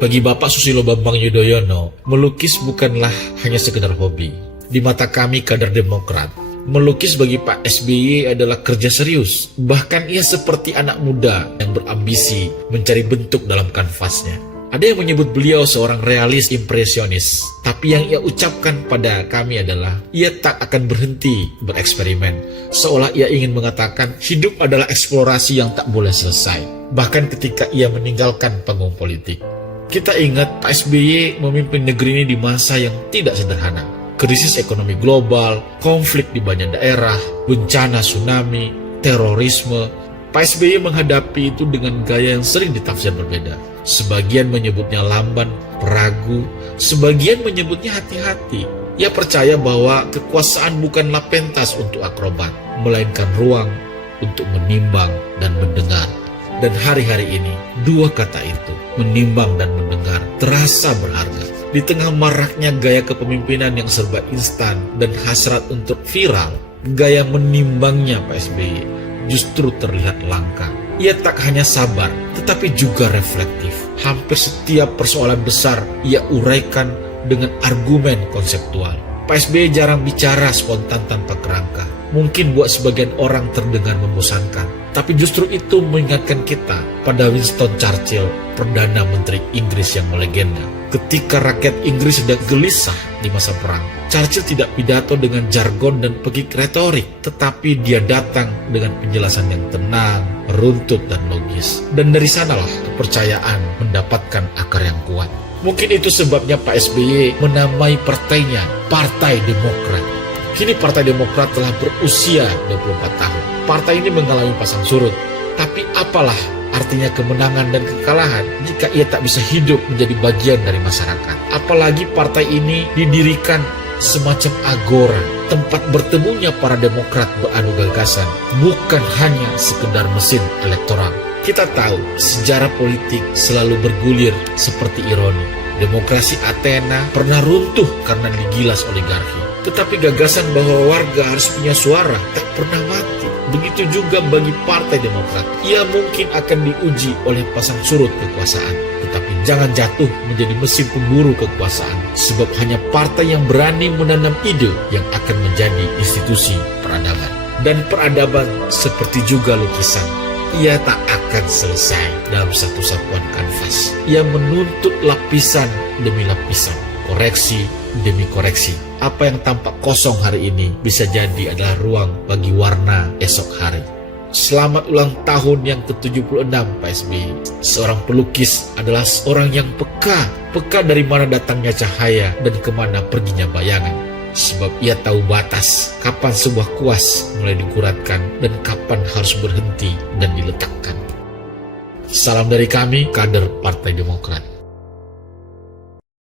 Bagi Bapak Susilo Bambang Yudhoyono, melukis bukanlah hanya sekedar hobi. Di mata kami kader Demokrat, melukis bagi Pak SBY adalah kerja serius. Bahkan ia seperti anak muda yang berambisi mencari bentuk dalam kanvasnya. Ada yang menyebut beliau seorang realis impresionis, tapi yang ia ucapkan pada kami adalah ia tak akan berhenti bereksperimen, seolah ia ingin mengatakan hidup adalah eksplorasi yang tak boleh selesai, bahkan ketika ia meninggalkan panggung politik. Kita ingat Pak SBY memimpin negeri ini di masa yang tidak sederhana. Krisis ekonomi global, konflik di banyak daerah, bencana tsunami, terorisme. Pak SBY menghadapi itu dengan gaya yang sering ditafsir berbeda. Sebagian menyebutnya lamban, peragu, sebagian menyebutnya hati-hati. Ia percaya bahwa kekuasaan bukanlah pentas untuk akrobat, melainkan ruang untuk menimbang dan mendengar. Dan hari-hari ini, dua kata itu, menimbang dan mendengar, terasa berharga. Di tengah maraknya gaya kepemimpinan yang serba instan dan hasrat untuk viral, gaya menimbangnya Pak SBY justru terlihat langka. Ia tak hanya sabar, tetapi juga reflektif. Hampir setiap persoalan besar ia uraikan dengan argumen konseptual. Pak SBY jarang bicara spontan tanpa kerangka. Mungkin buat sebagian orang terdengar membosankan, tapi justru itu mengingatkan kita pada Winston Churchill, Perdana Menteri Inggris yang melegenda. Ketika rakyat Inggris sedang gelisah di masa perang, Churchill tidak pidato dengan jargon dan pekik retorik, tetapi dia datang dengan penjelasan yang tenang, runtut dan logis. Dan dari sanalah kepercayaan mendapatkan akar yang kuat. Mungkin itu sebabnya Pak SBY menamai partainya Partai Demokrat. Kini Partai Demokrat telah berusia 24 tahun. Partai ini mengalami pasang surut. Tapi apalah artinya kemenangan dan kekalahan jika ia tak bisa hidup menjadi bagian dari masyarakat? Apalagi partai ini didirikan semacam agora, tempat bertemunya para Demokrat beradu gagasan, bukan hanya sekedar mesin elektoral. Kita tahu sejarah politik selalu bergulir seperti ironi. Demokrasi Athena pernah runtuh karena digilas oligarki. Tetapi gagasan bahwa warga harus punya suara tak pernah mati. Begitu juga bagi Partai Demokrat. Ia mungkin akan diuji oleh pasang surut kekuasaan. Tetapi jangan jatuh menjadi mesin pemburu kekuasaan. Sebab hanya partai yang berani menanam ide yang akan menjadi institusi peradaban. Dan peradaban seperti juga lukisan. Ia tak akan selesai dalam satu sapuan kanvas. Ia menuntut lapisan demi lapisan, koreksi demi koreksi. Apa yang tampak kosong hari ini bisa jadi adalah ruang bagi warna esok hari. Selamat ulang tahun yang ke-76 Pak SBY. Seorang pelukis adalah seorang yang peka dari mana datangnya cahaya dan kemana perginya bayangan. Sebab ia tahu batas kapan sebuah kuas mulai dikuratkan dan kapan harus berhenti dan diletakkan. Salam dari kami, kader Partai Demokrat.